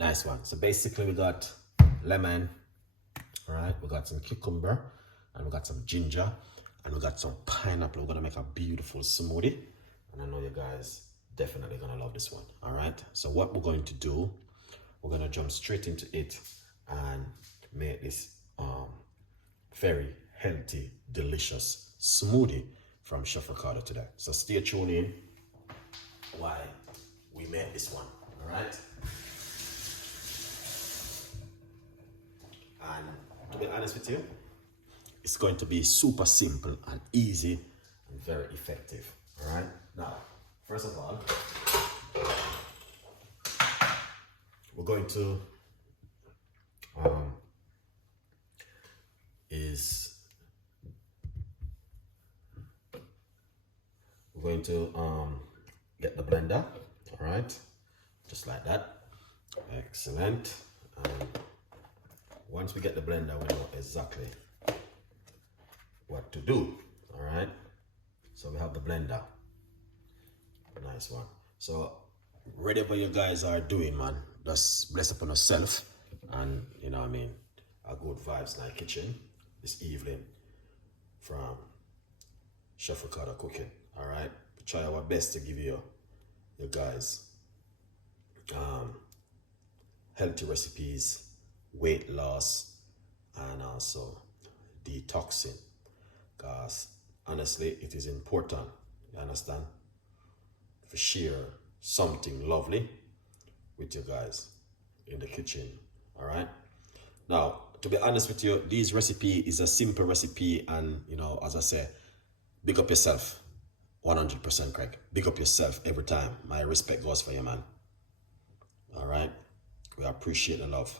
Nice one. So basically we got lemon, all right? We got some cucumber, and we got some ginger, and we got some pineapple. We're gonna make a beautiful smoothie. And I know you guys definitely gonna love this one, all right? So what we're going to do, we're gonna jump straight into it and make this very healthy, delicious smoothie from Chef Ricardo today. So stay tuned in while we make this one, all right? And to be honest with you, it's going to be super simple and easy and very effective, all right? Now, first of all, we're going to get the blender, all right? Just like that. Excellent. Once we get the blender, we know exactly what to do, all right? So we have the blender. Nice one. So whatever you guys are doing, man, just bless upon yourself, and you know what I mean, a good vibes night kitchen this evening from Chef Ricardo Cooking, all right? We try our best to give you guys healthy recipes, weight loss, and also detoxing, because honestly it is important, you understand, to share something lovely with you guys in the kitchen, all right? Now, to be honest with you, this recipe is a simple recipe, and you know, as I say, big up yourself. 100% Craig. Big up yourself every time. My respect goes for you, man. All right? We appreciate the love.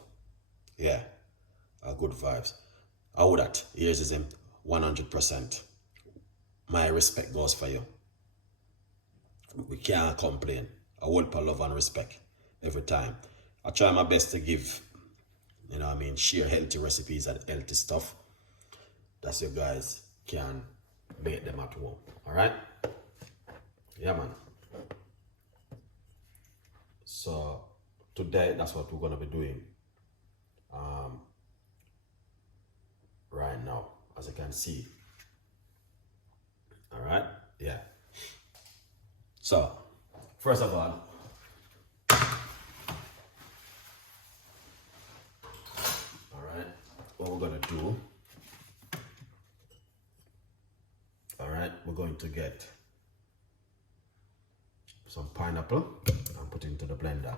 Yeah. Good vibes. How that? Here's his 100%. My respect goes for you. We can't complain. I hold for love and respect every time. I try my best to give, you know what I mean, share healthy recipes and healthy stuff that you guys can make them at home. All right? Yeah, man. So today, that's what we're gonna be doing right now, as you can see. All right? Yeah. So first of all, all right, what we're gonna do, all right, we're going to get some pineapple and put it into the blender.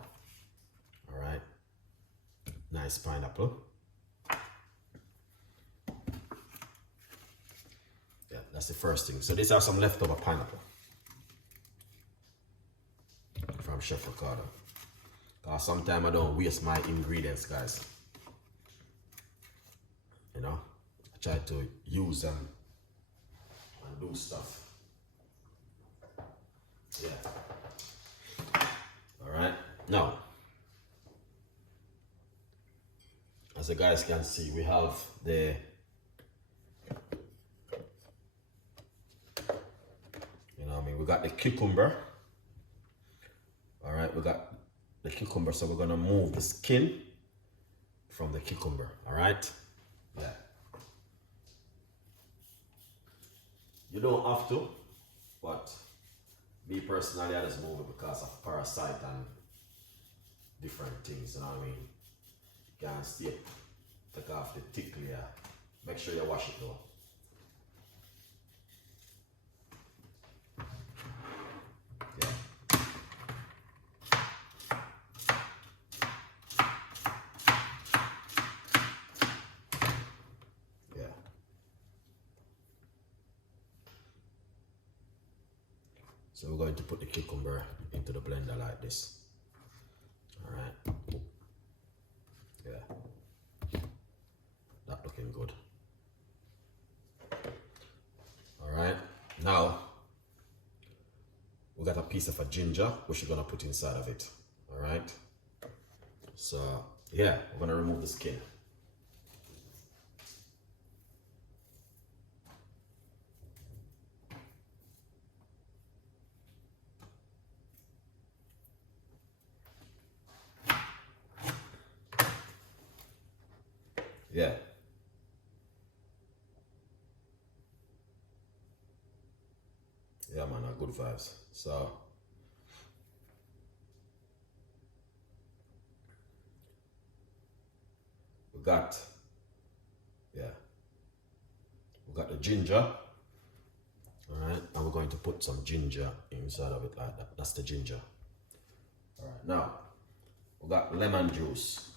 All right, nice pineapple. Yeah, that's the first thing. So these are some leftover pineapple from Chef Ricardo. Because sometimes I don't waste my ingredients, guys. You know, I try to use them and do stuff. Yeah. All right. Now, as you guys can see, we have the we got the cucumber. All right, we got the cucumber, so we're gonna move the skin from the cucumber. All right. Yeah. You don't have to, but me personally, I just move it because of parasite and different things, you know what I mean? You can't stay, take off the thick layer. Make sure you wash it though. Yeah. Yeah. So we're going to put the cucumber into the blender like this. All right. Yeah. That looking good. All right. Now, we got a piece of a ginger, which we're gonna put inside of it. All right. So yeah, we're gonna remove the skin. Yeah. Yeah, man, good vibes. So, we got the ginger. All right, and we're going to put some ginger inside of it like that. That's the ginger. All right, now we got lemon juice.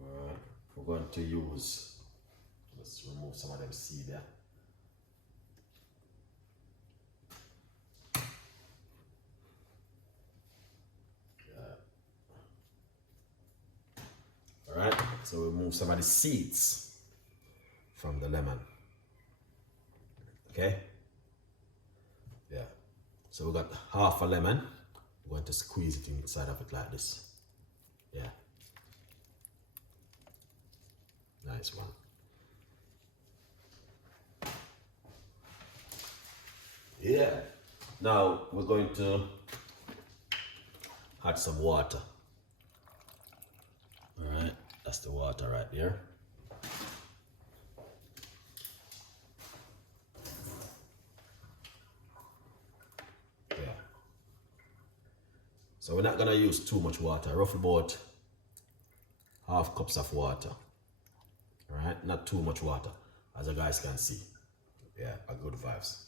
All right, we're going to use, let's remove some of them seed there. All right, so we remove some of the seeds from the lemon. Okay? Yeah. So we got half a lemon. We're going to squeeze it inside of it like this. Yeah. Nice one. Yeah. Now we're going to add some water. All right, that's the water right there. Yeah. So we're not gonna use too much water, roughly about half cups of water. All right, not too much water, as you guys can see. Yeah, a good vibes.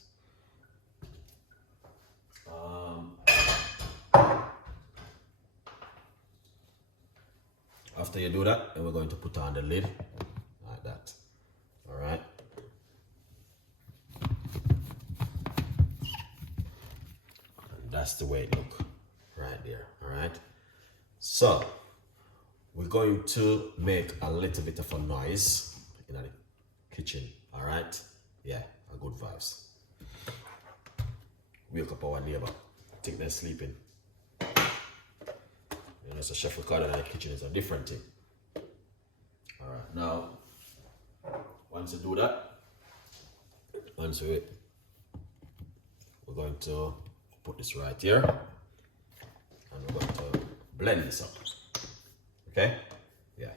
After you do that, then we're going to put on the lid like that. All right. And that's the way it look right there. All right. So we're going to make a little bit of a noise in the kitchen. All right. Yeah, a good vibes. Wake up our neighbor. Think they're sleeping. You know, so Chef Ricardo in the kitchen is a different thing. All right, now, once you do that, we're going to put this right here, and we're going to blend this up. Okay? Yeah.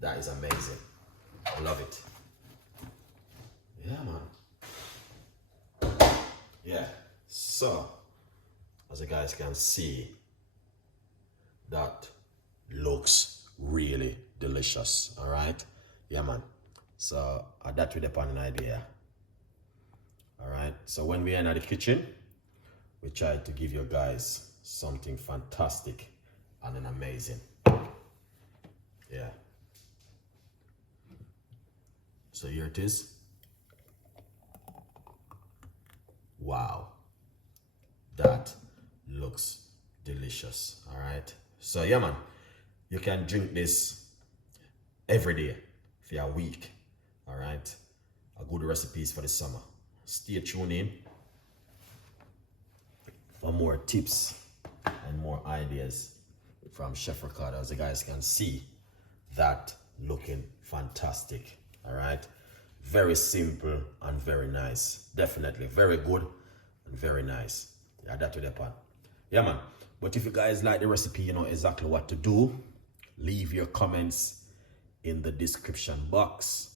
That is amazing. I love it. Yeah, man. Yeah. So, as you guys can see, that looks really delicious. All right. Yeah, man. So, that with upon an idea. All right. So, when we enter the kitchen, we try to give you guys something fantastic and an amazing. Yeah. So here it is. Wow. That looks delicious. All right. So yeah, man, you can drink this every day for a week. All right. A good recipes for the summer. Stay tuned in for more tips and more ideas from Chef Ricardo. As you guys can see, that looking fantastic. All right, very simple and very nice. Definitely very good and very nice. Yeah, that with the pan. Yeah, man. But if you guys like the recipe, you know exactly what to do. Leave your comments in the description box.